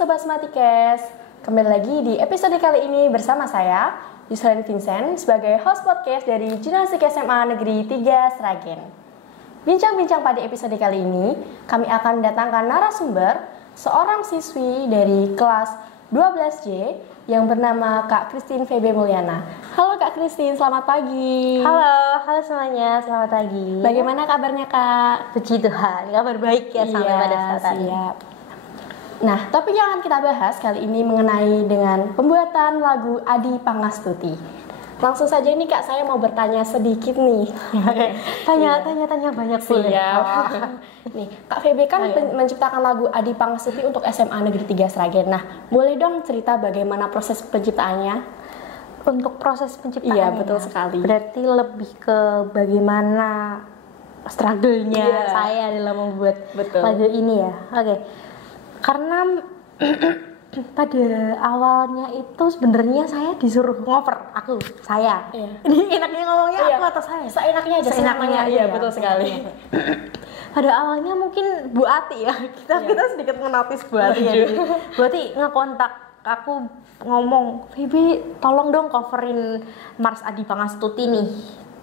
Sobat Smatikes, kembali lagi di episode kali ini bersama saya, Yusran Vincent, sebagai host podcast dari Jurnalistik SMA Negeri 3 Sragen. Bincang-bincang pada episode kali ini, kami akan mendatangkan narasumber, seorang siswi dari kelas 12J yang bernama Kak Christine Febe Mulyana. Halo Kak Christine, selamat pagi. Halo semuanya, selamat pagi. Bagaimana kabarnya Kak? Puji Tuhan, kabar baik ya sampai pada saat ini. Siap. Nah, topik yang akan kita bahas kali ini mengenai dengan pembuatan lagu Adi Pangastuti. Langsung saja nih Kak, saya mau bertanya sedikit nih. Tanya banyak boleh. Nih, Kak Febe kan menciptakan lagu Adi Pangastuti untuk SMA Negeri 3 Sragen. Nah, boleh dong cerita bagaimana proses penciptaannya? Untuk proses penciptaan. Iya, betul sekali. Berarti lebih ke bagaimana struggle-nya saya dalam membuat lagu ini ya. Oke. Karena pada awalnya itu sebenarnya saya disuruh ngover, saya. Ini enaknya ngomongnya aku atau saya? Seenaknya aja. Seenaknya aja, iya, betul sekali. Pada awalnya mungkin Bu Ati ya, kita sedikit menotis Bu Ati ya. Bu Ati ngekontak aku ngomong, Feby tolong dong coverin Mars Adi Pangastuti nih.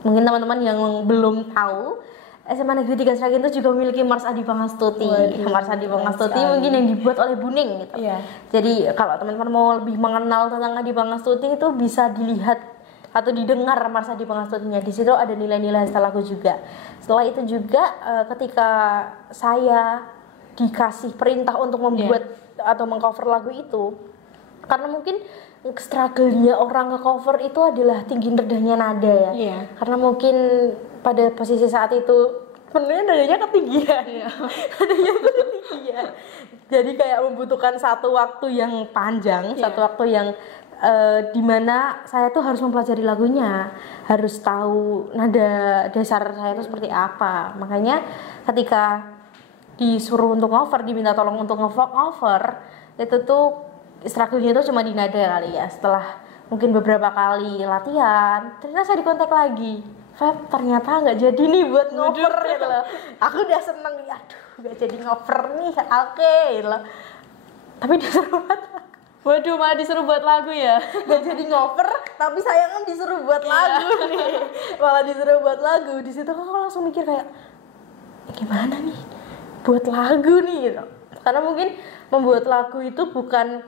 Mungkin teman-teman yang belum tahu, SMA Negeri 3 Sragen itu juga memiliki Mars Adi Pangastuti. Mars Adi Pangastuti mungkin yang dibuat oleh Buning gitu. Iya. Jadi kalau teman-teman mau lebih mengenal tentang Adi Pangastuti itu bisa dilihat atau didengar Mars Adi Pangastutinya. Di situ ada nilai-nilai hasta lagu juga. Setelah itu juga ketika saya dikasih perintah untuk membuat atau mengcover lagu itu, karena mungkin struggle-nya orang nge-cover itu adalah tinggi rendahnya nada ya. Iya. Karena mungkin pada posisi saat itu sebenarnya nadanya ketinggian. Nadanya ketinggian. Jadi kayak membutuhkan satu waktu yang panjang, satu waktu yang dimana saya tuh harus mempelajari lagunya, harus tahu nada dasar saya itu seperti apa. Makanya ketika disuruh untuk cover, diminta tolong untuk nge-cover, itu tuh struggle-nya itu cuma di nada kali ya. Setelah mungkin beberapa kali latihan, ternyata saya dikontak lagi, Feb, ternyata nggak jadi nih buat ngover gitu loh. Aku udah seneng, aduh nggak jadi ngover nih, oke gitu loh. Tapi disuruh buat lagu. Waduh, malah disuruh buat lagu ya? Nggak jadi ngover, tapi saya kan disuruh buat lagu nih. Malah disuruh buat lagu. Di situ aku langsung mikir kayak, gimana nih buat lagu nih gitu. Karena mungkin membuat lagu itu bukan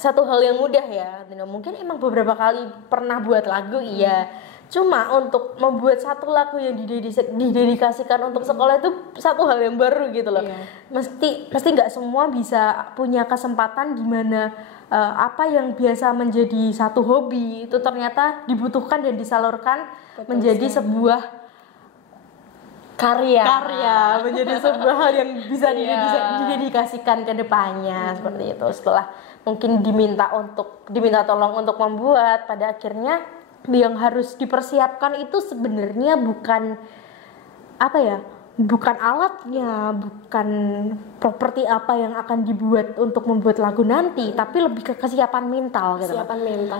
satu hal yang mudah ya. Mungkin emang beberapa kali pernah buat lagu, iya. Cuma untuk membuat satu lagu yang didedikasikan untuk sekolah itu satu hal yang baru gitu loh. Mesti nggak semua bisa punya kesempatan di mana apa yang biasa menjadi satu hobi itu ternyata dibutuhkan dan disalurkan menjadi sebuah karya, menjadi sebuah hal yang bisa didedikasikan ke depannya seperti itu. Setelah mungkin diminta tolong untuk membuat, pada akhirnya yang harus dipersiapkan itu sebenarnya bukan alatnya, bukan properti apa yang akan dibuat untuk membuat lagu nanti, tapi lebih ke kesiapan mental gitu.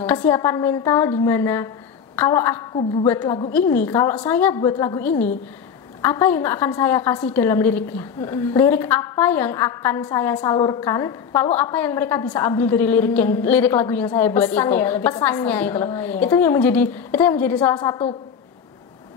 Kesiapan mental di mana kalau aku buat lagu ini, kalau saya buat lagu ini, apa yang akan saya kasih dalam liriknya? Lirik apa yang akan saya salurkan? Lalu apa yang mereka bisa ambil dari lirik lagu yang saya buat pesannya itu loh. Itu yang menjadi salah satu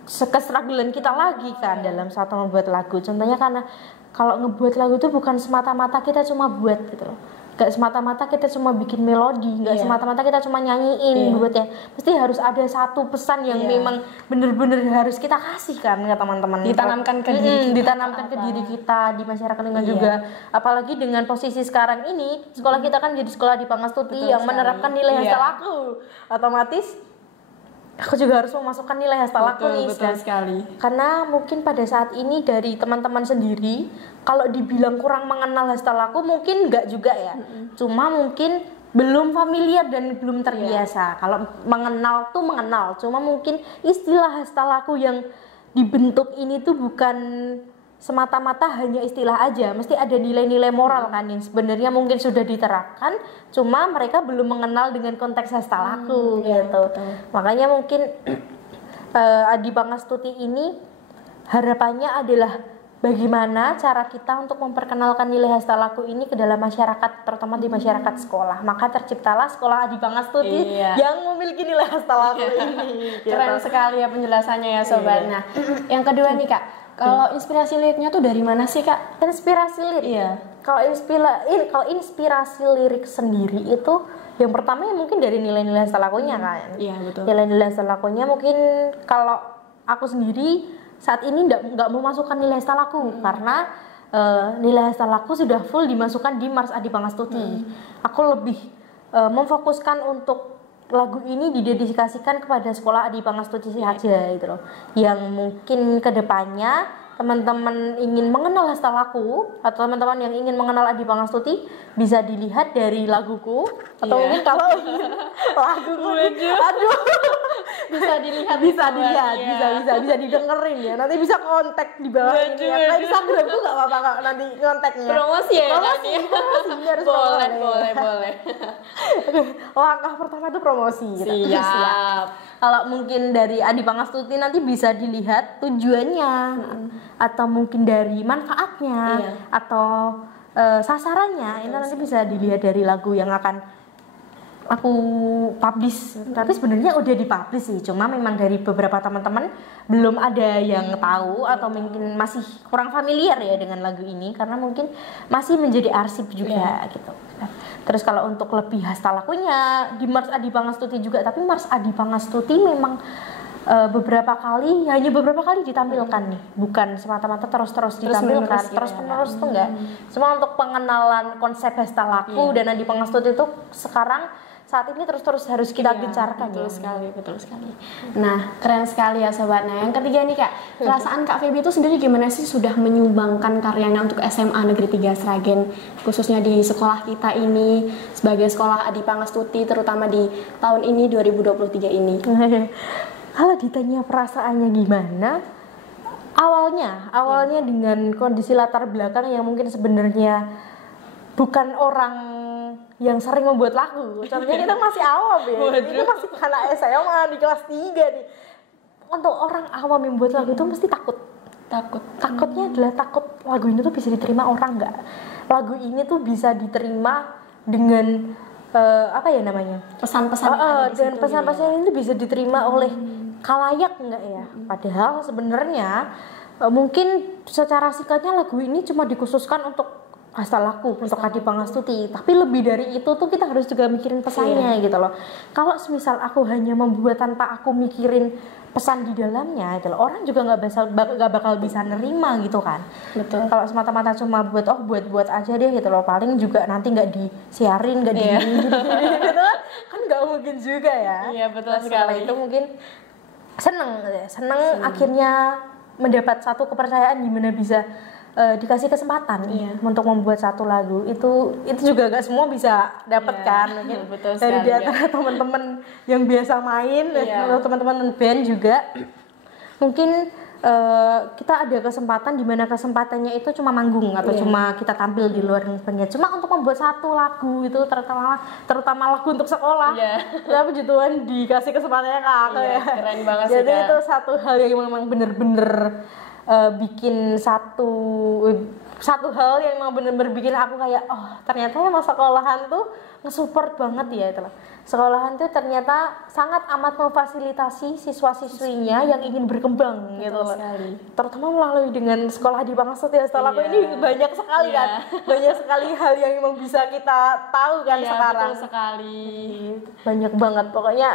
kestrugglean kita lagi kan dalam satu membuat lagu. Contohnya karena kalau ngebuat lagu itu bukan semata-mata kita cuma buat gitu loh. Gak semata-mata kita cuma bikin melodi, gak semata-mata kita cuma nyanyiin buatnya. Mesti harus ada satu pesan yang memang bener-bener harus kita kasih kan ke teman-teman. Ditanamkan ke diri kita, di masyarakat dengan juga. Apalagi dengan posisi sekarang ini, sekolah kita kan jadi sekolah di Pangastuti yang menerapkan nilai hasta laku. Otomatis aku juga harus memasukkan nilai hasta laku nih. Betul sekali. Karena mungkin pada saat ini dari teman-teman sendiri, kalau dibilang kurang mengenal hasta laku mungkin enggak juga ya. Cuma mungkin belum familiar dan belum terbiasa. Kalau mengenal tuh mengenal, cuma mungkin istilah hasta laku yang dibentuk ini tuh bukan semata-mata hanya istilah aja, mesti ada nilai-nilai moral kan yang sebenarnya mungkin sudah diterapkan, cuma mereka belum mengenal dengan konteks hasta laku gitu. Makanya mungkin Adi Pangastuti ini harapannya adalah bagaimana cara kita untuk memperkenalkan nilai hasta laku ini ke dalam masyarakat, terutama di masyarakat sekolah. Maka terciptalah Sekolah Adi Pangastuti yang memiliki nilai hasta laku ini. Keren sekali ya penjelasannya ya sobat. Nah, yang kedua nih Kak, kalau inspirasi liriknya tuh dari mana sih Kak? Inspirasi lirik. Kalau inspirasi lirik sendiri itu yang pertama ya mungkin dari nilai-nilai hasta lakunya kan. Iya, betul. Nilai-nilai hasta lakunya mungkin kalau aku sendiri saat ini nggak memasukkan nilai hasta laku karena nilai hasta laku sudah full dimasukkan di Mars Adi Pangastuti. Aku lebih memfokuskan untuk lagu ini didedikasikan kepada Sekolah Adi Pangastuti saja gitu loh. Yang mungkin kedepannya teman-teman ingin mengenal hasta laku atau teman-teman yang ingin mengenal Adi Pangastuti bisa dilihat dari laguku atau mungkin kalau laguku aduh bisa didengerin ya, nanti bisa kontak di bawah ini ya. Nah, Instagram tuh nggak apa-apa Kak, nanti kontaknya promosi ya boleh. Langkah pertama itu promosi gitu. Siap. Kalau mungkin dari Adi Pangastuti nanti bisa dilihat tujuannya atau mungkin dari manfaatnya atau sasarannya. Ini nanti bisa dilihat dari lagu yang akan aku publish. Tapi sebenarnya udah dipublish sih, cuma memang dari beberapa teman-teman belum ada yang tahu atau mungkin masih kurang familiar ya dengan lagu ini karena mungkin masih menjadi arsip juga gitu. Terus kalau untuk lebih hasta lakunya di Mars Adi Pangastuti juga, tapi Mars Adi Pangastuti memang hanya beberapa kali ditampilkan nih, bukan semata-mata terus ditampilkan terus-menerus tuh enggak. Cuma untuk pengenalan konsep hasta laku dan Adi Pangastuti itu sekarang saat ini terus harus kita gencarkan. Betul sekali. Nah, keren sekali ya sobat. Nah, yang ketiga nih Kak, perasaan Kak Feby itu sendiri gimana sih sudah menyumbangkan karyanya untuk SMA Negeri 3 Sragen, khususnya di sekolah kita ini sebagai Sekolah Adi Pangastuti, terutama di tahun ini 2023 ini. Kalau ditanya perasaannya gimana, awalnya dengan kondisi latar belakang yang mungkin sebenarnya bukan orang yang sering membuat lagu. Contohnya kita masih awam ya. Ini masih anak SMA di kelas 3 nih. Untuk orang awam yang membuat lagu itu mesti takut. Takutnya adalah takut lagu ini tuh bisa diterima orang nggak? Lagu ini tuh bisa diterima dengan pesan-pesan dan pesan-pesan ini bisa diterima oleh khalayak nggak ya? Padahal sebenarnya mungkin secara singkatnya lagu ini cuma dikhususkan untuk hasta laku, untuk Adi Pangastuti. Tapi lebih dari itu tuh kita harus juga mikirin pesannya gitu loh. Kalau semisal aku hanya membuat tanpa aku mikirin pesan di dalamnya gitu loh, orang juga nggak bakal bisa nerima gitu kan. Betul. Kalau semata-mata cuma buat aja deh gitu loh, paling juga nanti nggak disiarin, nggak gitu kan nggak mungkin juga ya. Iya betul sekali. Itu mungkin seneng akhirnya mendapat satu kepercayaan di mana bisa dikasih kesempatan untuk membuat satu lagu. Itu juga gak semua bisa dapat kan mungkin dari di antara teman-teman yang biasa main atau teman-teman band juga mungkin kita ada kesempatan di mana kesempatannya itu cuma manggung atau cuma kita tampil di luar eventnya. Cuma untuk membuat satu lagu itu terutama lagu untuk sekolah. Tapi jutuan dikasih kesempatannya ke aku ya. Keren banget sih. Jadi itu satu hal yang memang bener-bener bikin satu hal yang memang bener-bener bikin aku kayak ternyata emang sekolahan tuh nge-support banget ya itu loh. Sekolahan tuh ternyata sangat amat memfasilitasi siswa-siswinya yang ingin berkembang gitu loh. Terutama melalui dengan Sekolah Adi Pangastuti setelah aku ini banyak sekali kan. Banyak sekali hal yang memang bisa kita tahu kan sekarang. Betul sekali. Banyak banget pokoknya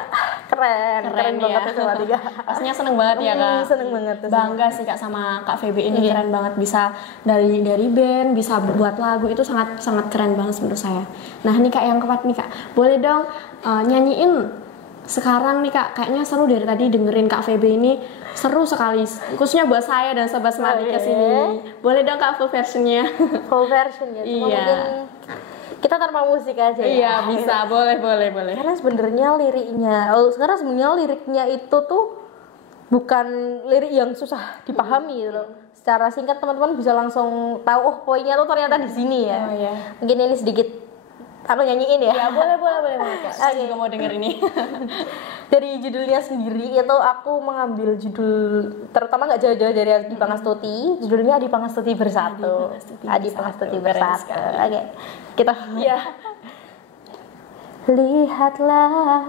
keren banget itu Tiga. Pastinya seneng banget ya Kak. Seneng banget. Bangga sih Kak sama Kak Feby ini keren banget bisa dari band bisa buat lagu itu sangat keren banget menurut saya. Nah, ini Kak yang keempat nih Kak. Boleh dong nyanyiin sekarang nih Kak, kayaknya seru dari tadi dengerin Kak Feby ini seru sekali, khususnya buat saya dan sobat Semadika sini. Boleh dong Kak full versionnya? Full version ya, cuma mungkin kita tanpa musik aja ya. Iya bisa, boleh. Karena sebenarnya liriknya itu tuh bukan lirik yang susah dipahami gitu loh. Secara singkat teman-teman bisa langsung tahu poinnya tuh ternyata di sini ya. Mungkin ini sedikit Aku nyanyiin ya? Ya boleh banget Kak. Saya juga mau denger ini. Dari judulnya sendiri itu aku mengambil judul terutama nggak jauh-jauh dari Adi Pangastuti. Judulnya Adi Pangastuti Bersatu. Adi Pangastuti Bersatu. Oke. Kita ya. Lihatlah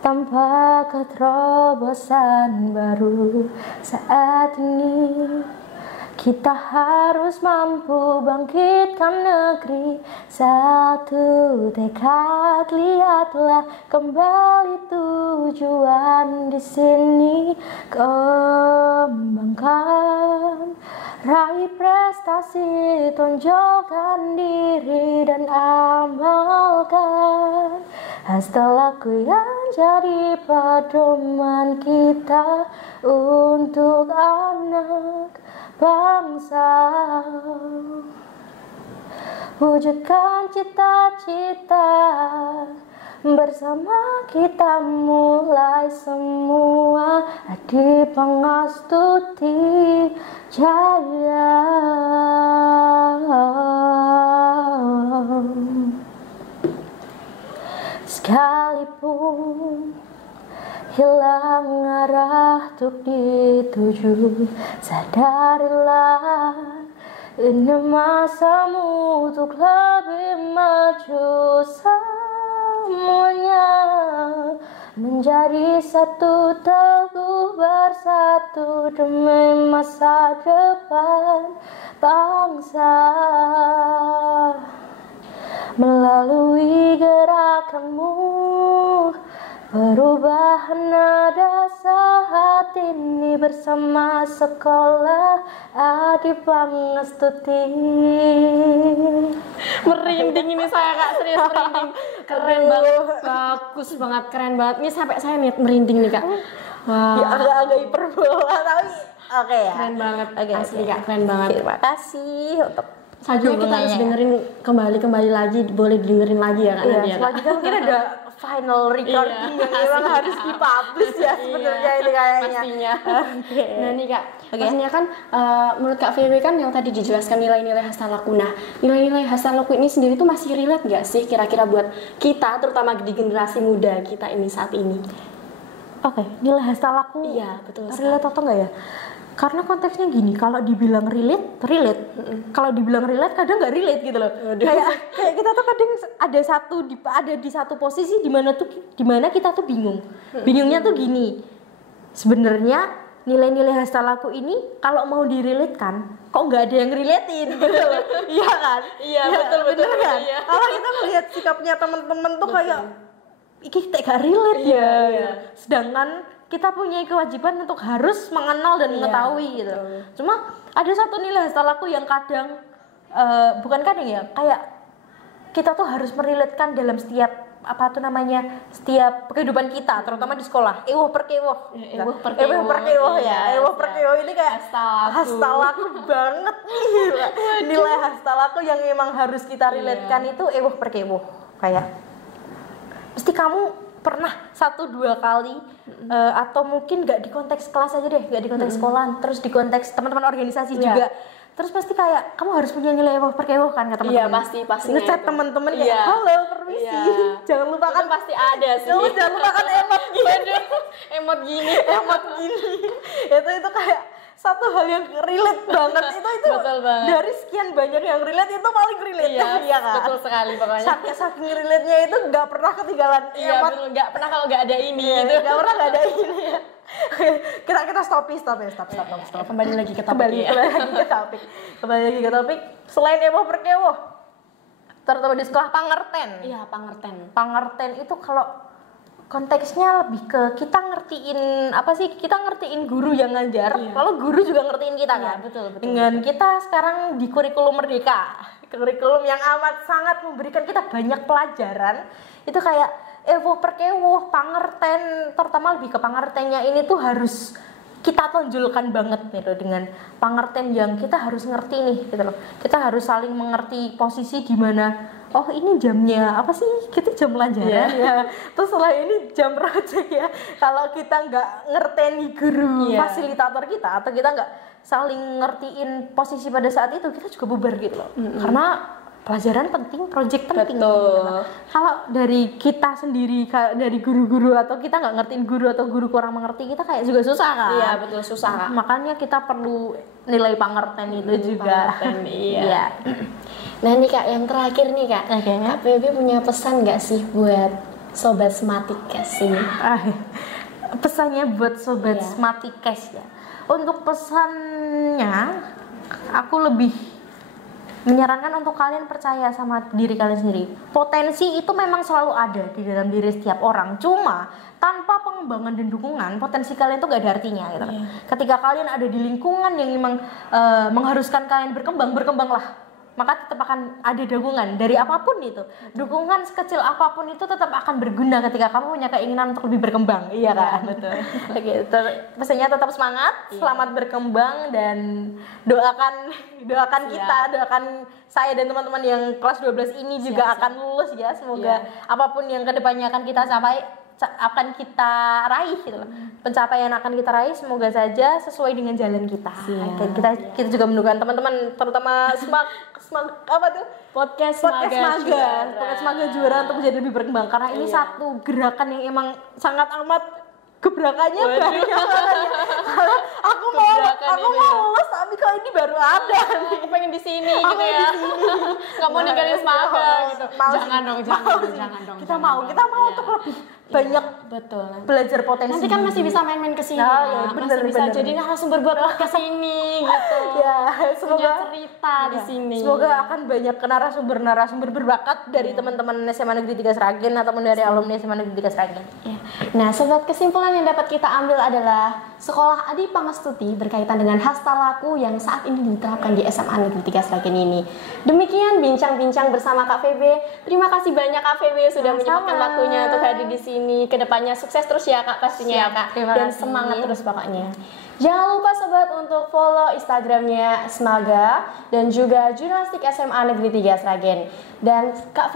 tanpa keterobosan baru saat ini kita harus mampu bangkitkan negeri. Satu tekad, lihatlah kembali tujuan di sini. Kembangkan, raih prestasi, tonjolkan diri dan amalkan hasta laku yang jadi pedoman kita untuk anak bangsa. Wujudkan cita-cita bersama, kita mulai semua. Adi Pangastuti Jaya. Sekalipun hilang arah untuk dituju, sadarilah ini masamu untuk lebih maju. Semuanya menjadi satu, teguh bersatu demi masa depan bangsa. Melalui gerakanmu, perubahan ada saat ini bersama sekolah Adi Pangastuti. Merinding ini saya Kak, serius merinding. Keren banget, bagus banget, keren banget. Ini sampai saya merinding nih Kak. Wah. Ya, agak-agak hiperbola tapi oke ya. Keren banget, asli okay. Kak, keren banget. Terima kasih untuk Selanjutnya kita harus dengerin kembali lagi, boleh dengerin lagi ya Kak. Iya, selanjutnya mungkin ada final recording yang memang harus dipublish ya sebenarnya ini kayaknya. Pastinya. Nah nih Kak, pastinya kan menurut Kak VW kan yang tadi dijelaskan nilai-nilai hastalaku. Nah, nilai-nilai hastalaku ini sendiri tuh masih relate nggak sih kira-kira buat kita, terutama di generasi muda kita ini saat ini? Oke, nilai hastalaku. Iya, betul. Relate atau enggak ya? Karena konteksnya gini, kalau dibilang relate. Kalau dibilang relate, kadang nggak relate gitu loh. Kayak kita tuh kadang ada di satu posisi di mana kita tuh bingung. Bingungnya tuh gini. Sebenarnya nilai-nilai hastalaku ini kalau mau direlatekan, kok nggak ada yang relatein gitu loh. Iya kan? Iya, betul kan? Iya. Kalau kita melihat sikapnya teman-teman tuh kayak iki gak relate ya. Sedangkan kita punya kewajiban untuk harus mengenal dan mengetahui gitu. Cuma ada satu nilai hastalaku yang kadang bukan kadang ya, kayak kita tuh harus merelatekan dalam setiap setiap kehidupan kita, terutama di sekolah. Ewoh perkewoh ini kayak hastalaku banget nih. Nilai hastalaku yang memang harus kita relatekan itu ewoh perkewoh. Kayak pasti kamu pernah 1-2 kali atau mungkin nggak di konteks kelas aja deh, nggak di konteks sekolah, terus di konteks teman-teman organisasi juga, terus pasti kayak kamu harus punya nilai ewoh perkewoh kan kata teman-teman. Iya pasti ngechat teman-teman kayak halo permisi, jangan lupakan itu pasti ada sih. Jangan lupakan emot gini. emot gini itu kayak satu hal yang relate banget itu betul banget. Dari sekian banyak yang relate itu paling relate iya kan? Betul sekali pokoknya. Saking relate-nya itu nggak pernah ketinggalan. Iya betul, nggak pernah kalau nggak ada ini gitu. Nggak pernah nggak ada ini ya. kita stop. Kembali lagi ke topik. Selain ewoh perkewoh, terutama di sekolah pangerten. Iya Pangerten itu kalau konteksnya lebih ke kita ngertiin guru yang ngajar, lalu guru juga ngertiin kita kan. Betul. Dengan kita sekarang di kurikulum merdeka, kurikulum yang amat sangat memberikan kita banyak pelajaran, itu kayak ewoh perkewoh, pangerten, terutama lebih ke pangertennya ini tuh harus kita tonjolkan banget nih loh, dengan pangerten yang kita harus ngerti nih gitu loh. Kita harus saling mengerti posisi di mana. Oh ini jamnya apa sih? Kita jam pelajaran ya. Terus setelah ini jam project ya. Kalau kita nggak ngerteni guru fasilitator kita, atau kita nggak saling ngertiin posisi pada saat itu, kita juga bubar gitu loh. Karena pelajaran penting, project penting. Betul. Kalau dari kita sendiri, dari guru-guru atau kita nggak ngertiin guru atau guru kurang mengerti, kita kayak juga susah kan? Iya betul, susah Kak. Makanya kita perlu nilai pangerten itu juga. Pangerten, iya. Nah nih Kak, yang terakhir nih Kak, Kak Feby punya pesan nggak sih buat sobat Smartikes ini? Pesannya buat sobat Smartikes ya. Untuk pesannya, aku lebih menyarankan untuk kalian percaya sama diri kalian sendiri. Potensi itu memang selalu ada di dalam diri setiap orang. Cuma tanpa pengembangan dan dukungan, potensi kalian itu gak ada artinya gitu. Ketika kalian ada di lingkungan yang memang mengharuskan kalian berkembanglah. Maka tetap akan ada dukungan dari apapun itu. Dukungan sekecil apapun itu tetap akan berguna ketika kamu punya keinginan untuk lebih berkembang. Iya kan? Betul. Gitu. Pesannya tetap semangat, selamat berkembang, dan doakan kita, saya dan teman-teman yang kelas 12 ini juga akan lulus ya. Semoga apapun yang kedepannya akan kita raih gitu loh. Pencapaian akan kita raih semoga saja sesuai dengan jalan kita. Kita juga mendoakan teman-teman terutama podcast Smaga juara untuk menjadi lebih berkembang karena ini satu gerakan yang emang sangat amat gebrakannya banyak banget. Aku mau lulus tapi kok ini baru ada. Aku pengen di sini gitu ya. Nggak mau ninggalin Smaga gitu. Jangan dong. Kita mau untuk lebih banyak belajar potensi. Nanti kan masih bisa main-main ke sini. Masih bisa jadi narasumber buat podcast ini gitu. Semoga cerita di sini. Semoga akan banyak narasumber berbakat dari teman-teman SMA Negeri 3 Sragen ataupun dari alumni SMA Negeri 3 Sragen. Nah, sobat, kesimpulan yang dapat kita ambil adalah Sekolah Adi Pangestuti berkaitan dengan hasta laku yang saat ini diterapkan di SMA Negeri 3 Sragen ini. Demikian bincang-bincang bersama Kak Feby. Terima kasih banyak Kak Feby sudah menyempatkan waktunya untuk hadir di sini. Kedepannya sukses terus ya Kak pastinya ya Kak. Dan semangat terus pokoknya. Jangan lupa sobat untuk follow Instagramnya Smaga dan juga Jurnalistik SMA Negeri 3 Sragen. Dan Kak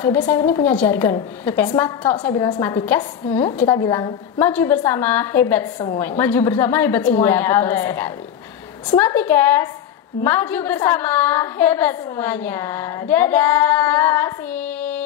Feby saya ini punya jargon. Kalau saya bilang Smartikes, kita bilang maju bersama hebat semuanya. Maju bersama hebat semuanya. Iya, betul sekali. Smartikes, maju bersama hebat semuanya. Dadah. Terima kasih.